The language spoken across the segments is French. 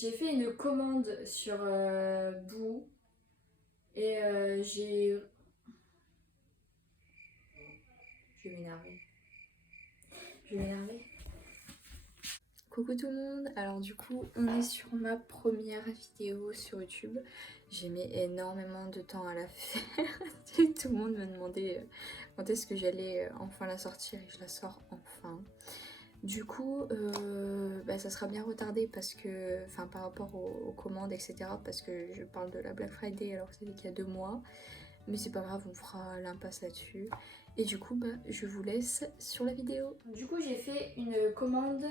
j'ai fait une commande sur Boo et je vais m'énerver. Je vais m'énerver. Coucou tout le monde, alors du coup on est sur ma première vidéo sur YouTube. J'ai mis énormément de temps à la faire. Tout le monde me demandait quand est-ce que j'allais enfin la sortir et je la sors enfin. Du coup ça sera bien retardé parce que, enfin par rapport aux commandes etc, parce que je parle de la Black Friday alors que c'était qu'il y a 2 mois. Mais c'est pas grave, on fera l'impasse là-dessus. Et du coup je vous laisse sur la vidéo. Du coup j'ai fait une commande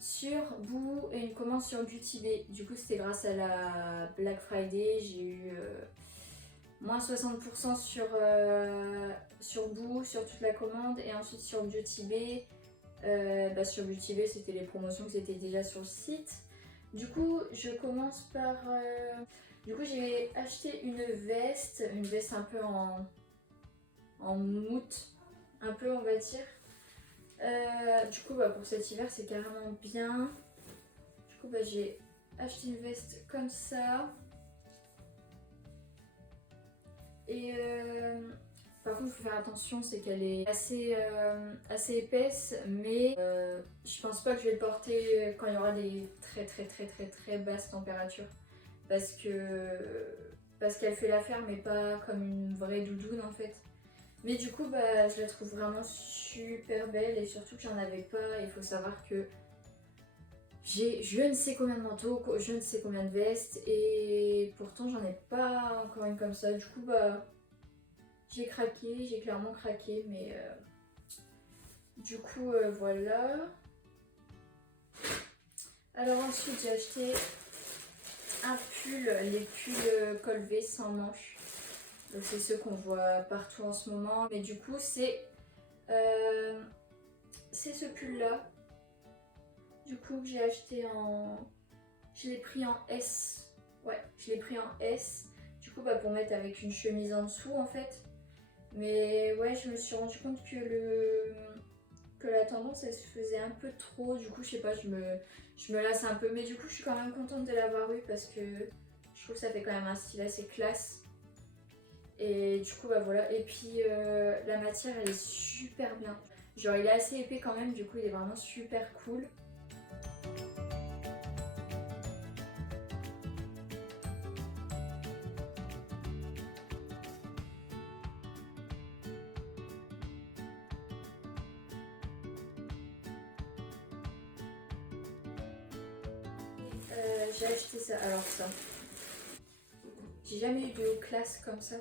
sur Boo et une commande sur Beauty Bay. Du coup c'était grâce à la Black Friday, j'ai eu moins 60% sur Boo, sur toute la commande, et ensuite sur Beauty Bay. Sur Beauty Bay c'était les promotions qui étaient déjà sur le site. Du coup je commence par... Du coup j'ai acheté une veste un peu en mousse, un peu on va dire. Du coup pour cet hiver c'est carrément bien. Du coup j'ai acheté une veste comme ça. Et par contre il faut faire attention, c'est qu'elle est assez épaisse, mais je pense pas que je vais le porter quand il y aura des très basses températures. Parce qu'elle fait l'affaire mais pas comme une vraie doudoune en fait. Mais du coup je la trouve vraiment super belle et surtout que j'en avais pas. Il faut savoir que j'ai je ne sais combien de manteaux, je ne sais combien de vestes et pourtant j'en ai pas encore une comme ça. Du coup j'ai craqué, j'ai clairement craqué, mais du coup voilà. Alors ensuite j'ai acheté un pull, les pulls col V sans manches. Donc c'est ceux qu'on voit partout en ce moment. Mais du coup c'est ce pull là. Du coup que j'ai acheté en... Je l'ai pris en S. Ouais, je l'ai pris en S. Du coup pour mettre avec une chemise en dessous en fait. Mais ouais, je me suis rendu compte que la tendance elle se faisait un peu trop. Du coup je sais pas, je me lasse un peu. Mais du coup je suis quand même contente de l'avoir eu parce que je trouve que ça fait quand même un style assez classe. Et du coup voilà. Et puis la matière elle est super bien. Genre il est assez épais quand même, du coup il est vraiment super cool. J'ai acheté ça, alors ça. J'ai jamais eu de classe comme ça.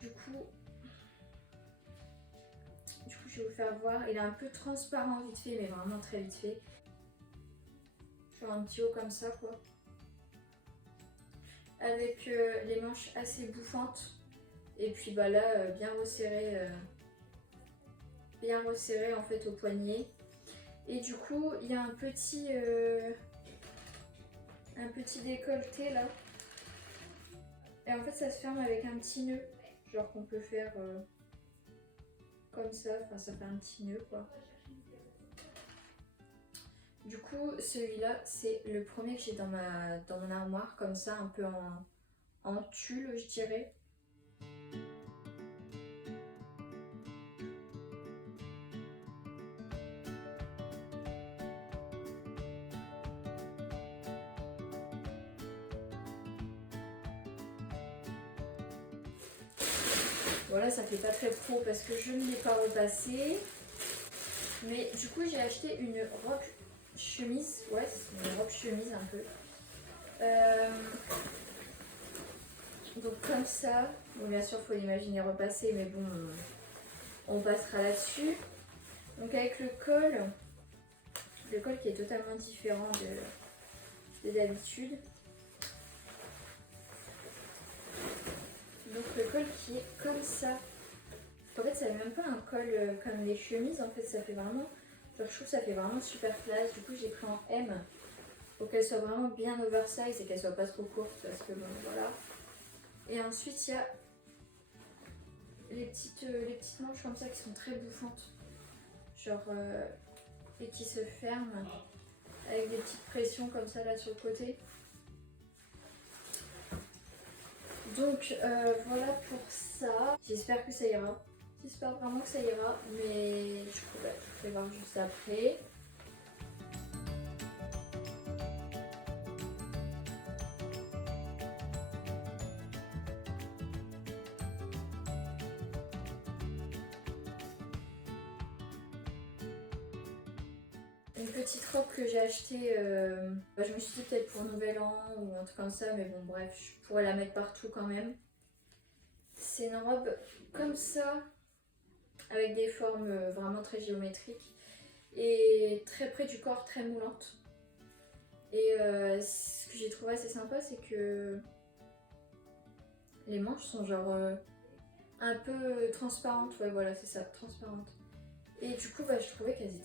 Du coup je vais vous faire voir. Il est un peu transparent vite fait, mais vraiment très vite fait. Genre un petit haut comme ça quoi. Avec les manches assez bouffantes. Et puis là bien resserré en fait au poignet. Et du coup il y a un petit décolleté là. Et en fait ça se ferme avec un petit nœud. Genre qu'on peut faire comme ça. Enfin ça fait un petit nœud quoi. Du coup celui-là c'est le premier que j'ai dans mon armoire. Comme ça un peu en tulle je dirais. Voilà, ça fait pas très pro parce que je ne l'ai pas repassé. Mais du coup, j'ai acheté une robe chemise. Ouais, c'est une robe chemise un peu. Donc comme ça. Bon, bien sûr, il faut l'imaginer repasser, mais bon, on passera là-dessus. Donc avec le col qui est totalement différent de d'habitude. Donc le col qui est comme ça. En fait, ça fait même pas un col comme les chemises. En fait, ça fait vraiment... Genre, je trouve que ça fait vraiment super classe. Du coup, j'ai pris en M pour qu'elle soit vraiment bien oversize et qu'elle soit pas trop courte parce que bon, voilà. Et ensuite, il y a les petites manches comme ça qui sont très bouffantes. Genre, et qui se ferment avec des petites pressions comme ça là sur le côté. Donc voilà pour ça. J'espère que ça ira. J'espère vraiment que ça ira, mais du coup bah, je vous fais voir juste après. Une petite robe que j'ai achetée, bah, je me suis dit peut-être pour Nouvel An ou un truc comme ça, mais bon bref, je pourrais la mettre partout quand même. C'est une robe comme ça, avec des formes vraiment très géométriques et très près du corps, très moulante. Et ce que j'ai trouvé assez sympa, c'est que les manches sont genre un peu transparentes, ouais voilà c'est ça, transparentes. Et du coup bah, je trouvais qu'elles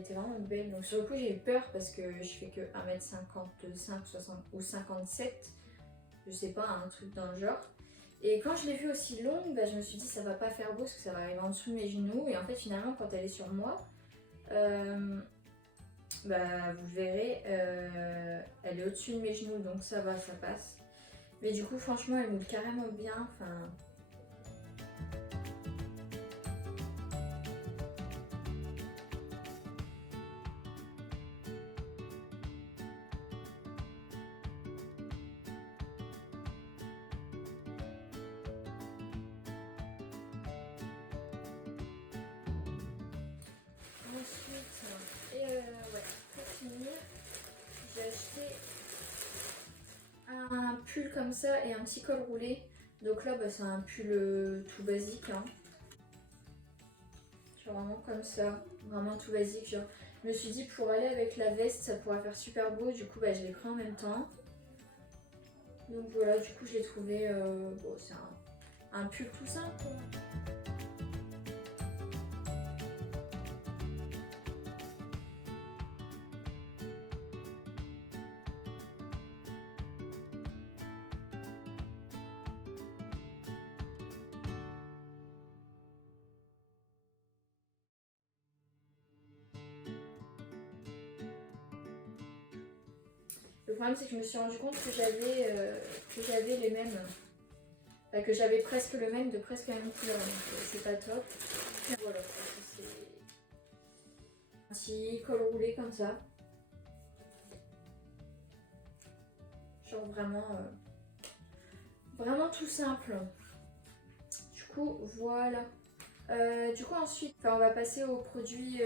étaient vraiment belles. Donc sur le coup j'ai eu peur parce que je fais que 1m55 60, ou 57, je sais pas, un truc dans le genre. Et quand je l'ai vue aussi longue, bah, je me suis dit ça va pas faire beau parce que ça va arriver en dessous de mes genoux. Et en fait finalement quand elle est sur moi, bah, vous verrez, elle est au-dessus de mes genoux donc ça va, ça passe. Mais du coup franchement elle moule carrément bien. Enfin, ensuite, ouais, pour finir, j'ai acheté un pull comme ça et un petit col roulé. Donc là, bah, c'est un pull tout basique. Hein. Genre vraiment comme ça, vraiment tout basique. Genre, je me suis dit pour aller avec la veste, ça pourrait faire super beau. Du coup, bah, je l'ai pris en même temps. Donc voilà, du coup, je l'ai trouvé. Bon, c'est un pull tout simple. Le problème, c'est que je me suis rendu compte que j'avais les mêmes. Enfin, que j'avais presque le même, de presque la même couleur. Donc c'est pas top. Voilà, c'est un petit col roulé comme ça. Genre vraiment, vraiment tout simple. Du coup, voilà. Du coup ensuite, on va passer aux produits,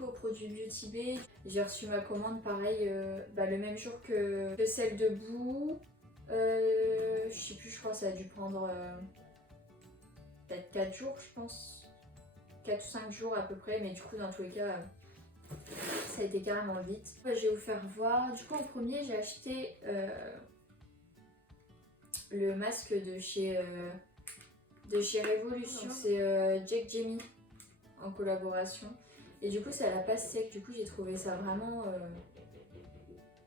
au produit Beauty Bay. J'ai reçu ma commande pareil bah, le même jour que celle de Boo. Je sais plus, je crois que ça a dû prendre peut-être 4 jours, je pense. 4 ou 5 jours à peu près, mais du coup dans tous les cas, ça a été carrément vite. Je vais vous faire voir. Du coup en premier, j'ai acheté le masque de chez Révolution. C'est Jack Jamie en collaboration. Et du coup c'est à la passe sec. Du coup j'ai trouvé ça vraiment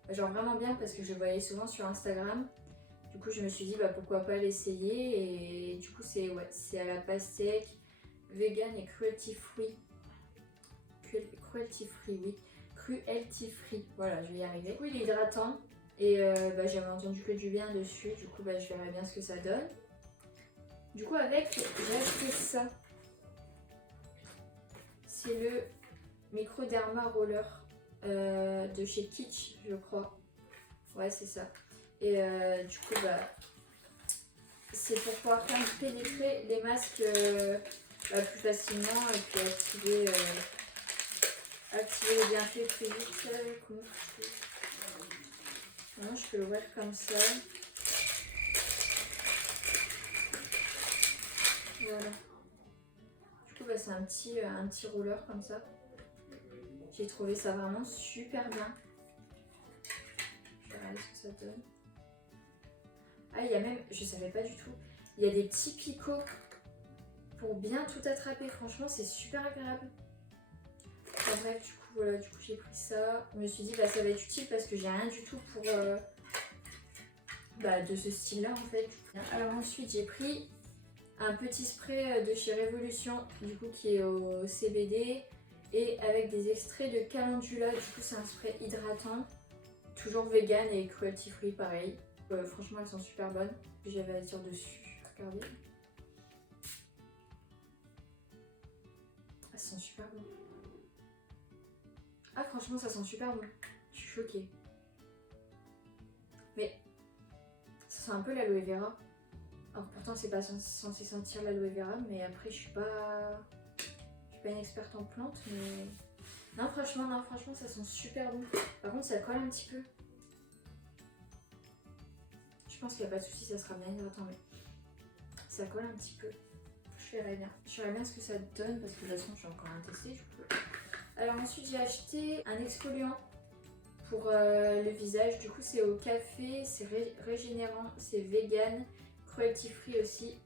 genre vraiment bien parce que je le voyais souvent sur Instagram. Du coup je me suis dit bah pourquoi pas l'essayer. Et du coup c'est à la passe sec, vegan et cruelty free. Cruelty free, oui. Cruelty free, voilà, je vais y arriver. Du coup il est hydratant et bah, j'avais entendu que du bien dessus. Du coup bah, je verrai bien ce que ça donne. Du coup avec, j'ai acheté ça. C'est le Microderma Roller de chez Kitsch, je crois. Ouais, c'est ça. Et du coup, bah, c'est pour pouvoir faire pénétrer les masques bah, plus facilement et puis activer les bienfaits plus vite. Comment je fais? Maintenant, je peux l'ouvrir comme ça. Voilà. Du coup, bah, c'est un petit roller comme ça. J'ai trouvé ça vraiment super bien. Je vais regarder ce que ça donne. Ah, il y a même, je savais pas du tout, il y a des petits picots pour bien tout attraper. Franchement, c'est super agréable. Enfin, bref, du coup, voilà, j'ai pris ça. Je me suis dit, bah, ça va être utile parce que j'ai rien du tout pour bah, de ce style-là en fait. Alors ensuite, j'ai pris un petit spray de chez Révolution, du coup, qui est au CBD Et avec des extraits de calendula, du coup c'est un spray hydratant. Toujours vegan et cruelty free pareil. Franchement elles sont super bonnes. J'avais à dire dessus, regardez. Elles sont super bonnes. Ah franchement ça sent super bon. Je suis choquée. Mais ça sent un peu l'aloe vera. Alors pourtant c'est pas censé sentir l'aloe vera, mais après je suis pas une experte en plantes, mais non franchement ça sent super bon. Par contre ça colle un petit peu. Je pense qu'il n'y a pas de souci, ça sera bien hydratant, mais ça colle un petit peu. Je verrai bien. Je verrai bien ce que ça donne parce que de toute façon je vais encore un tester. Alors ensuite j'ai acheté un exfoliant pour le visage. Du coup c'est au café, c'est régénérant, c'est vegan, cruelty free aussi.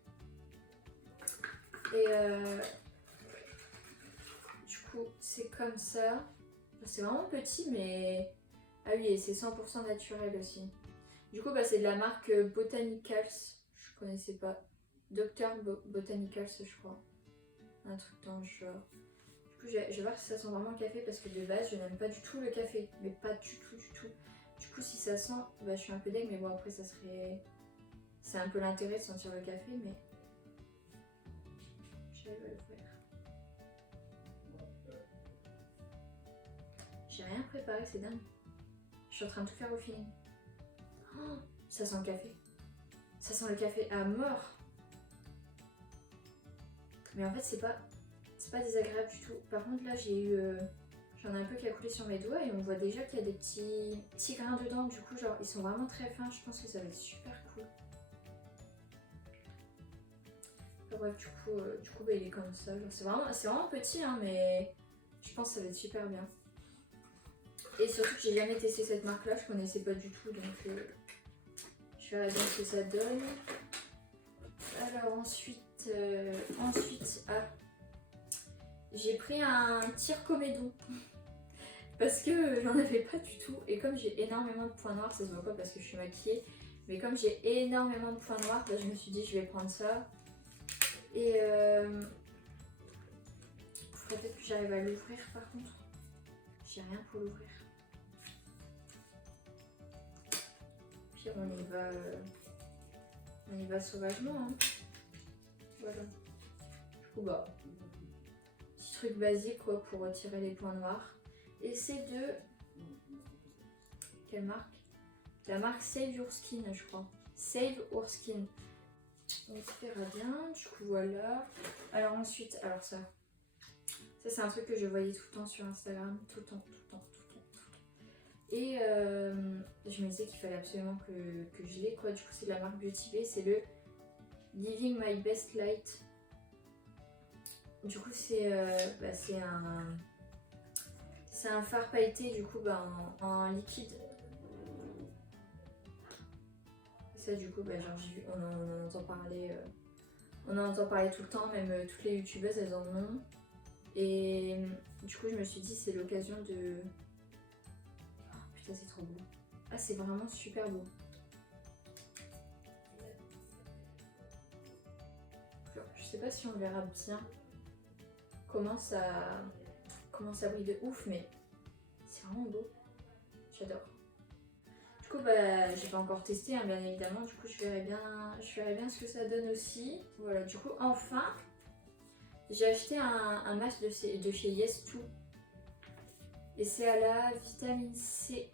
Et du coup c'est comme ça. C'est vraiment petit mais... Ah oui, et c'est 100% naturel aussi. Du coup c'est de la marque Botanicals. Je connaissais pas. Dr Botanicals je crois. Un truc dans le genre. Du coup je vais voir si ça sent vraiment le café parce que de base je n'aime pas du tout le café. Mais pas du tout du tout. Du coup si ça sent, je suis un peu deg mais bon après ça serait... C'est un peu l'intérêt de sentir le café mais... Je vais l'ouvrir. J'ai rien préparé, c'est dingue. Je suis en train de tout faire au feeling. Oh, ça sent le café. Ça sent le café à mort. Mais en fait c'est pas désagréable du tout. Par contre là j'ai eu... J'en ai un peu qui a coulé sur mes doigts et on voit déjà qu'il y a des petits grains dedans. Du coup genre ils sont vraiment très fins. Je pense que ça va être super cool. Enfin, bref du coup il est comme ça. C'est vraiment petit hein, mais je pense que ça va être super bien. Et surtout que j'ai jamais testé cette marque là. Je connaissais pas du tout donc... Je verrai bien ce que ça donne. Alors ensuite, j'ai pris un tir comédon parce que j'en avais pas du tout. Et comme j'ai énormément de points noirs, ça se voit pas parce que je suis maquillée, mais comme j'ai énormément de points noirs, je me suis dit je vais prendre ça. Et il faudrait peut-être que j'arrive à l'ouvrir par contre. J'ai rien pour l'ouvrir. Puis on y va sauvagement. Hein. Voilà. Du coup petit truc basique quoi pour retirer les points noirs. Et c'est de... Quelle marque? La marque Save Your Skin je crois. Save Your Skin. On verra bien. Du coup voilà. Alors ensuite, ça c'est un truc que je voyais tout le temps sur Instagram. Tout le temps. Et je me disais qu'il fallait absolument que je l'ai quoi. Du coup c'est de la marque Beauty Bay. C'est le Living My Best Light. Du coup c'est un fard pailleté du coup en liquide. Et ça du coup on en entend parler. On en entend parler tout le temps, même toutes les youtubeuses elles en ont. Et du coup je me suis dit c'est l'occasion de... Oh, putain c'est trop beau. Ah c'est vraiment super beau. Je sais pas si on verra bien comment ça brille de ouf, mais c'est vraiment beau. J'adore. Du coup j'ai pas encore testé hein, bien évidemment. Du coup je verrai bien ce que ça donne aussi. Voilà, du coup enfin j'ai acheté un masque de chez Yes2. Et c'est à la vitamine C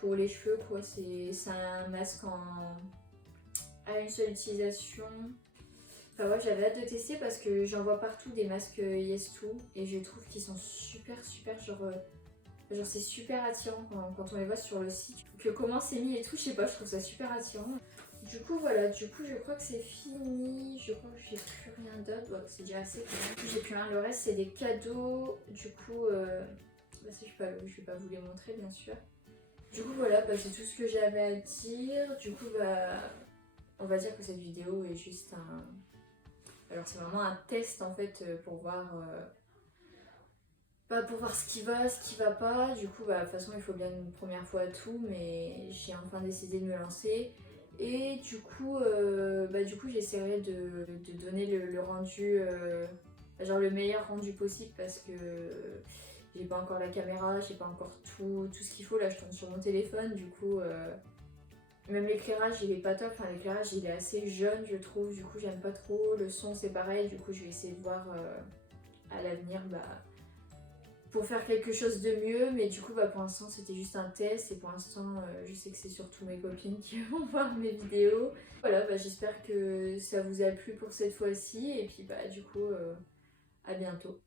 pour les cheveux quoi. C'est un masque à une seule utilisation. Enfin ouais, j'avais hâte de tester parce que j'en vois partout des masques Yes2 et je trouve qu'ils sont super genre c'est super attirant quand on les voit sur le site. Que comment c'est mis et tout, je sais pas, je trouve ça super attirant. Du coup voilà, je crois que c'est fini. Je crois que j'ai plus rien d'autre. Bon, c'est déjà assez. J'ai plus rien. Le reste c'est des cadeaux. Du coup, si je vais pas vous les montrer bien sûr. Du coup voilà, c'est tout ce que j'avais à dire. Du coup on va dire que cette vidéo est juste un... Alors c'est vraiment un test en fait pour voir... pour voir ce qui va pas. Du coup, de toute façon, il faut bien une première fois à tout, mais j'ai enfin décidé de me lancer. Et du coup j'essaierai de donner le rendu genre le meilleur rendu possible parce que j'ai pas encore la caméra, j'ai pas encore tout ce qu'il faut. Là je tourne sur mon téléphone, du coup même l'éclairage il est pas top, enfin l'éclairage il est assez jaune je trouve, du coup j'aime pas trop. Le son c'est pareil, du coup je vais essayer de voir à l'avenir pour faire quelque chose de mieux, mais du coup pour l'instant c'était juste un test et pour l'instant je sais que c'est surtout mes copines qui vont voir mes vidéos. Voilà, j'espère que ça vous a plu pour cette fois-ci et puis du coup à bientôt.